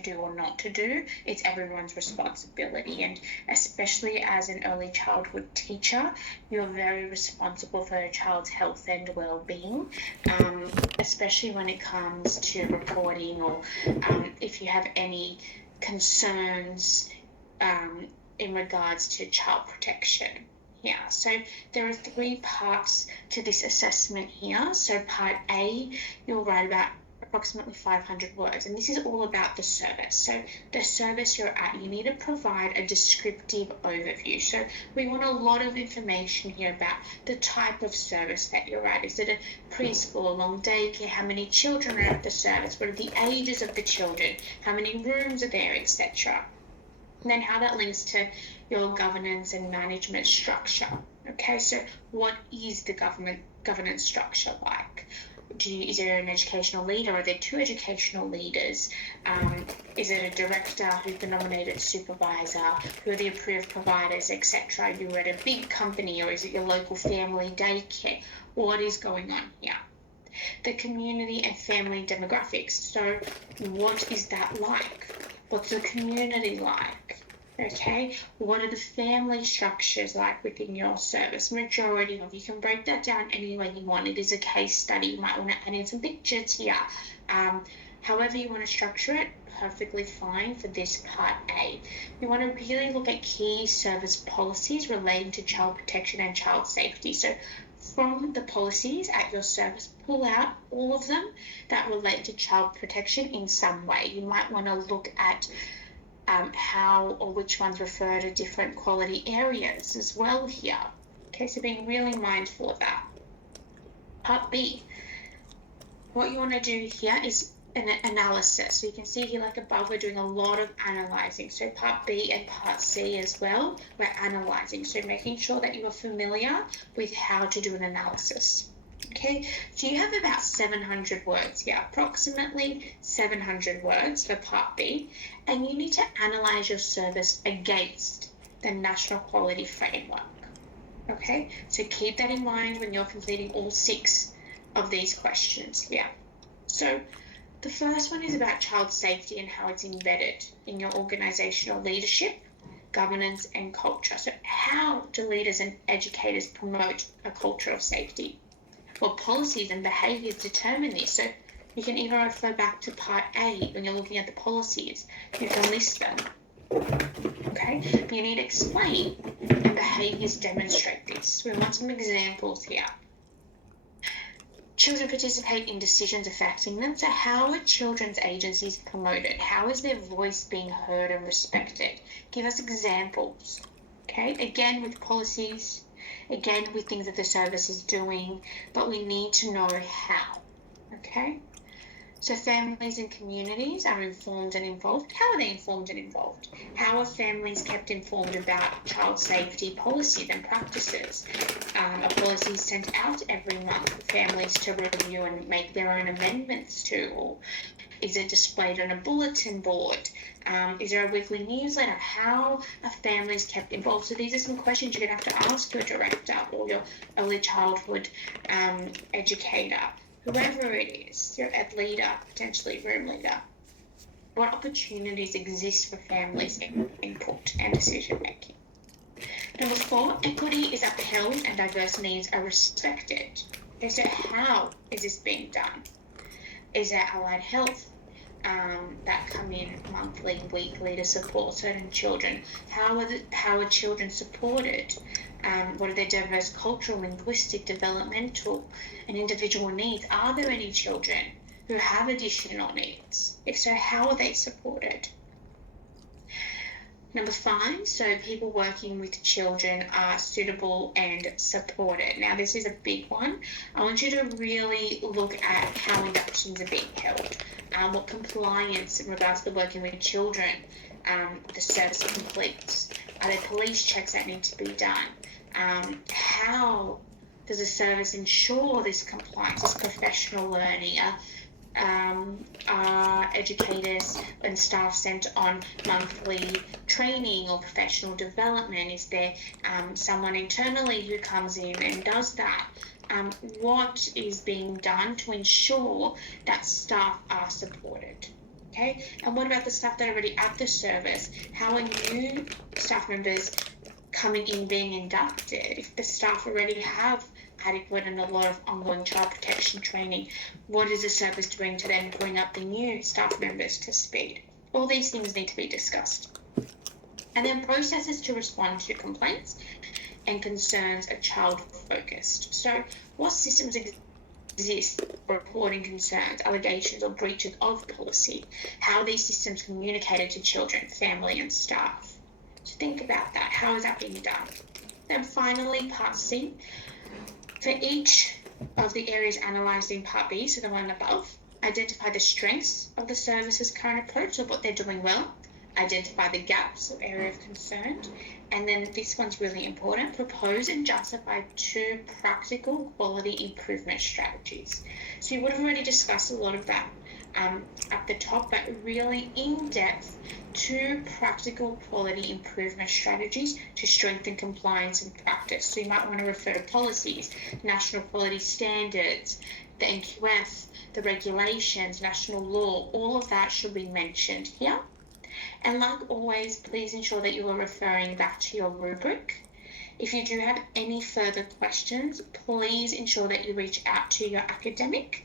do or not to do. It's everyone's responsibility, and especially as an early childhood teacher, you're very responsible for a child's health and well-being, especially when it comes to reporting or if you have any concerns in regards to child protection. Yeah, so there are 3 parts to this assessment here. So part A, you'll write about approximately 500 words, and this is all about the service. So the service you're at, you need to provide a descriptive overview. So we want a lot of information here about the type of service that you're at. Is it a preschool, a long daycare? How many children are at the service? What are the ages of the children? How many rooms are there, etc. And then how that links to your governance and management structure. Okay, so what is the governance structure like? Is there an educational leader? Are there 2 educational leaders? Is it a director who's the nominated supervisor? Who are the approved providers, etc.? Are you at a big company, or is it your local family daycare? What is going on here? The community and family demographics. So what is that like? What's the community like? Okay, what are the family structures like within your service? Majority of you can break that down any way you want. It is a case study. You might want to add in some pictures here. However you want to structure it, perfectly fine for this part A. You want to really look at key service policies relating to child protection and child safety. So from the policies at your service, pull out all of them that relate to child protection in some way. You might want to look at how or which ones refer to different quality areas as well here. Okay, so being really mindful of that. Part B, what you want to do here is an analysis. So you can see here, like above, we're doing a lot of analysing. So part B and part C as well, we're analysing. So making sure that you are familiar with how to do an analysis. Okay, so you have about 700 words here, approximately 700 words for part B, and you need to analyse your service against the National Quality Framework. Okay, so keep that in mind when you're completing all 6 of these questions here. So the first one is about child safety and how it's embedded in your organisational leadership, governance and culture. So how do leaders and educators promote a culture of safety? Well, policies and behaviours determine this. So you can either refer back to part A when you're looking at the policies. You can list them. Okay, but you need to explain, and behaviours demonstrate this. We want some examples here. Children participate in decisions affecting them. So how are children's agencies promoted? How is their voice being heard and respected? Give us examples. Okay, again with policies, again with things that the service is doing, but we need to know how. Okay, so families and communities are informed and involved. How are they informed and involved? How are families kept informed about child safety policies and practices? A policy is sent out every month for families to review and make their own amendments to, or is it displayed on a bulletin board? Is there a weekly newsletter? How are families kept involved? So these are some questions you're going to have to ask your director or your early childhood educator, whoever it is, your ed leader, potentially room leader. What opportunities exist for families' input and decision making? Number 4, equity is upheld and diverse needs are respected. Okay, so how is this being done? Is there allied health that come in monthly, weekly to support certain children? How are children supported? What are their diverse cultural, linguistic, developmental and individual needs? Are there any children who have additional needs? If so, how are they supported? Number 5, so people working with children are suitable and supported. Now, this is a big one. I want you to really look at how inductions are being held, what compliance in regards to working with children the service completes. Are there police checks that need to be done? How does the service ensure this compliance, this professional learning? Are educators and staff sent on monthly training or professional development? Is there someone internally who comes in and does that? What is being done to ensure that staff are supported? Okay, and what about the staff that are already at the service? How are new staff members coming in, being inducted? If the staff already have adequate and a lot of ongoing child protection training, what is the service doing to then bring up the new staff members to speed? All these things need to be discussed. And then processes to respond to complaints and concerns are child focused. So what systems exist for reporting concerns, allegations or breaches of policy? How are these systems communicated to children, family and staff? So think about that. How is that being done? Then finally, part C. For each of the areas analysed in part B, so the one above, identify the strengths of the service's current approach, so what they're doing well, identify the gaps or area of concern, and then this one's really important, propose and justify 2 practical quality improvement strategies. So you would have already discussed a lot of that at the top, but really in-depth 2 practical quality improvement strategies to strengthen compliance and practice. So you might want to refer to policies, national quality standards, the NQF, the regulations, national law, all of that should be mentioned here. And like always, please ensure that you are referring back to your rubric. If you do have any further questions, please ensure that you reach out to your academic